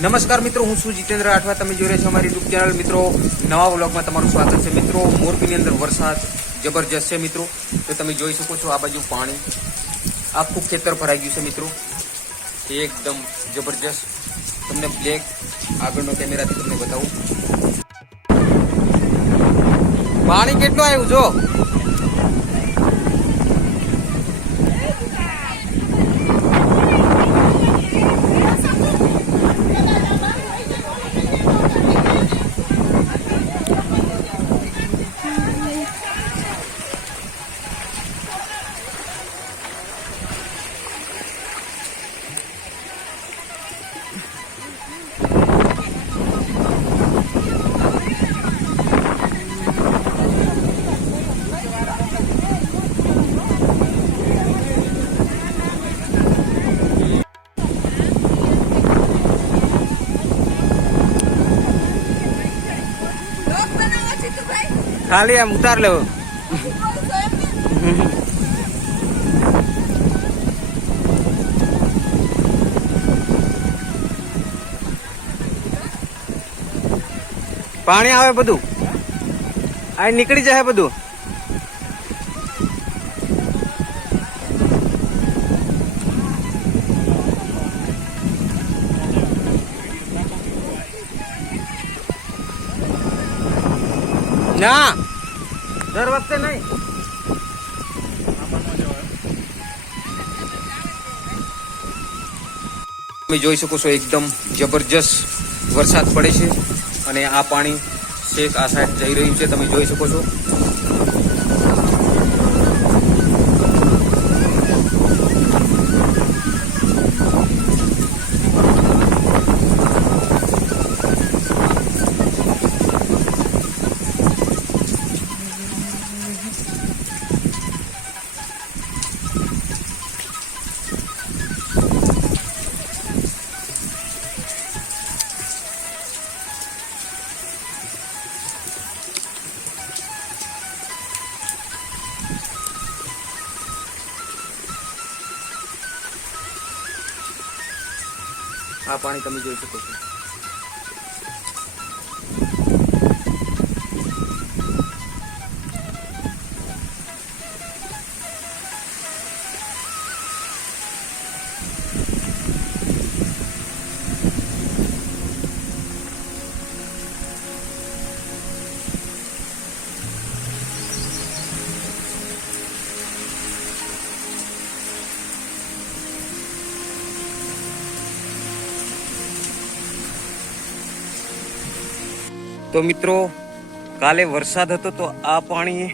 નમસ્કાર મિત્રો, હું છું જીતેન્દ્ર રાઠવા. તમે જોઈ રહ્યા છો અમારી યુટ્યુબ ચેનલ. મિત્રો, નવા વ્લોગમાં તમારું સ્વાગત છે. મિત્રો, મોરબીની અંદર વરસાદ જબરજસ્ત છે. મિત્રો, તો તમે જોઈ શકો છો આ બાજુ પાણી આખું ખેતર ભરાઈ ગયું છે. મિત્રો, એકદમ જબરજસ્ત. તમને બ્લેક આગળનો કેમેરાથી તમને બતાવું. પાણી કેટલું આવ્યું જો. खाली हम उतार लो. पानी आवे बधु आ निकली जाए बधु. ના દર વખતે નહીં. તમે જોઈ શકો છો એકદમ જબરજસ્ત વરસાદ પડે છે અને આ પાણી છેક આ સાઈડ જઈ રહ્યું છે. તમે જોઈ શકો છો. આ પાણી તમે જોઈ શકો છો. તો મિત્રો, કાલે વરસાદ હતો તો આ પાણી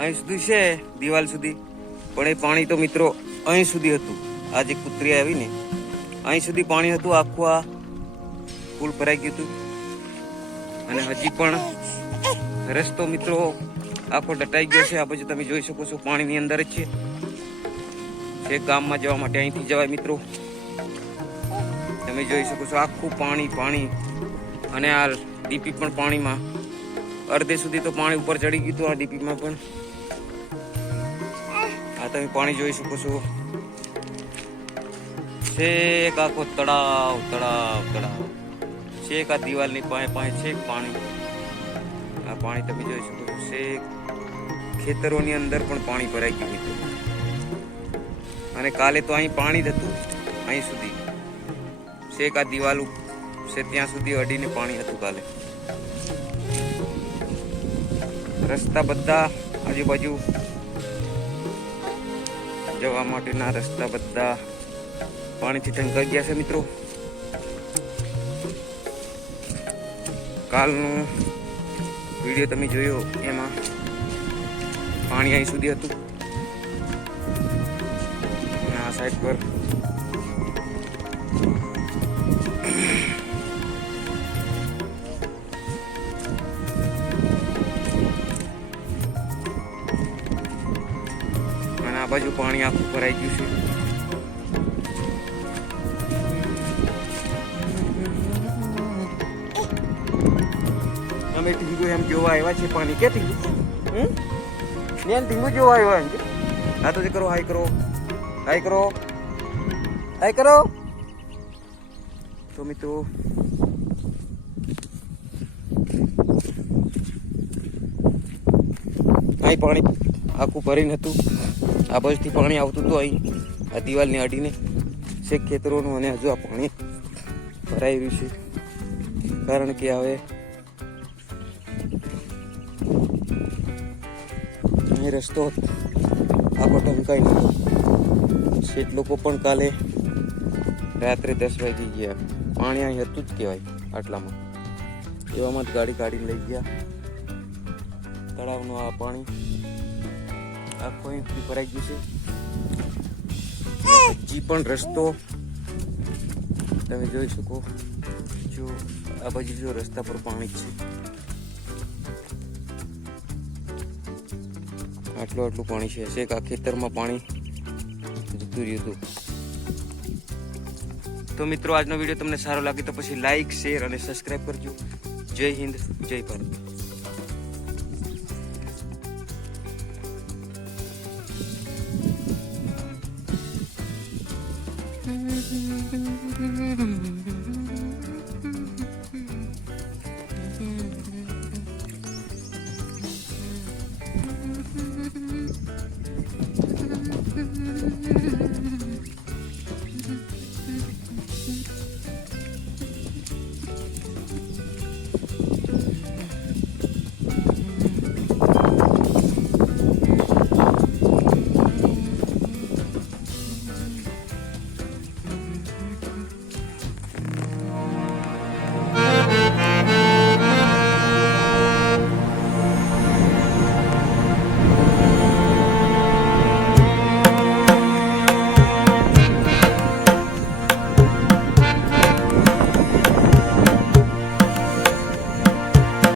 અહીં સુધી છે, દિવાલ સુધી, પણ એ પાણી તો મિત્રો અહીં સુધી હતું. આ જે કૂતરી આવી ને અહીં સુધી પાણી હતું. આખું આ પુલ ભરાઈ ગયું હતું અને હજી પણ રસ્તો મિત્રો આખો ડટાઈ ગયો છે. આ બાજુ તમે જોઈ શકો છો પાણીની અંદર જ છે. જે ગામમાં જવા માટે અહીંથી જવાય મિત્રો. તમે જોઈ શકો છો આખું પાણી પાણી. અને આ ડીપી પણ પાણીમાં અડધે સુધી તો પાણી ઉપર ચડી ગયું હતું. આ ડીપીમાં પણ આ તમે પાણી જોઈ શકો છો. છેક આખો તળાવ તળાવ તળાવ, છેક આ દિવાલની પાસે પાસે છેક પાણી. આ પાણી તમે જોઈ શકો છો. છેક ખેતરોની અંદર પણ પાણી ભરાઈ ગયું મિત્રો. અને કાલે તો અહીં પાણી જ હતું, અહીં સુધી છેક આ દિવાલ છે ત્યાં સુધી અડીને પાણી હતું કાલે. રસ્તા બધા આજુબાજુ જવા માટેના રસ્તા બધા પાણીથી ઢંકાઈ ગયા છે મિત્રો. કાલનો વિડીયો તમે જોયો એમાં પાણી અહીં સુધી હતું અને આ સાઈડ પર આ બાજુ પાણી આખું ભરાઈ ગયું છે. અમે ટીંગુ એમ જોવા આવ્યા છે પાણી. કે ટીંગુ ટીંગુ જોવા આવ્યા એમ કે. હા તો કરો, હાઈ કરો, હાઈ કરો, હાઈ કરો. તો મિત્રો અહીં પાણી આખું ભરીને હતું. આ બાજુથી પાણી આવતું હતું અહીં આ દિવાલને અડીને શેખ ખેતરોનું, અને હજુ આ પાણી ભરાઈ રહ્યું છે. કારણ કે હવે અહીં રસ્તો આખો ઢંકાઈ નતો. શેઠ લોકો પણ કાલે રાત્રે 10 વાગી ગયા. પાણી અહીં હતું જ કહેવાય આટલામાં. એવામાં જ ગાડી કાઢીને લઈ ગયા. તળાવનું આ પાણી આખો અહીંથી ભરાઈ ગયું છે. હજી પણ રસ્તો તમે જોઈ શકો જો આ બાજુ જો રસ્તા પર પાણી જ છે. આટલું પાણી છે. શેખ આ ખેતરમાં પાણી જતું રહ્યું હતું. તો મિત્રો આજનો વિડીયો તમને સારો લાગે તો પછી લાઈક, શેર અને સબસ્ક્રાઈબ કરજો. જય હિન્દ, જય ભારત. Mm-hmm.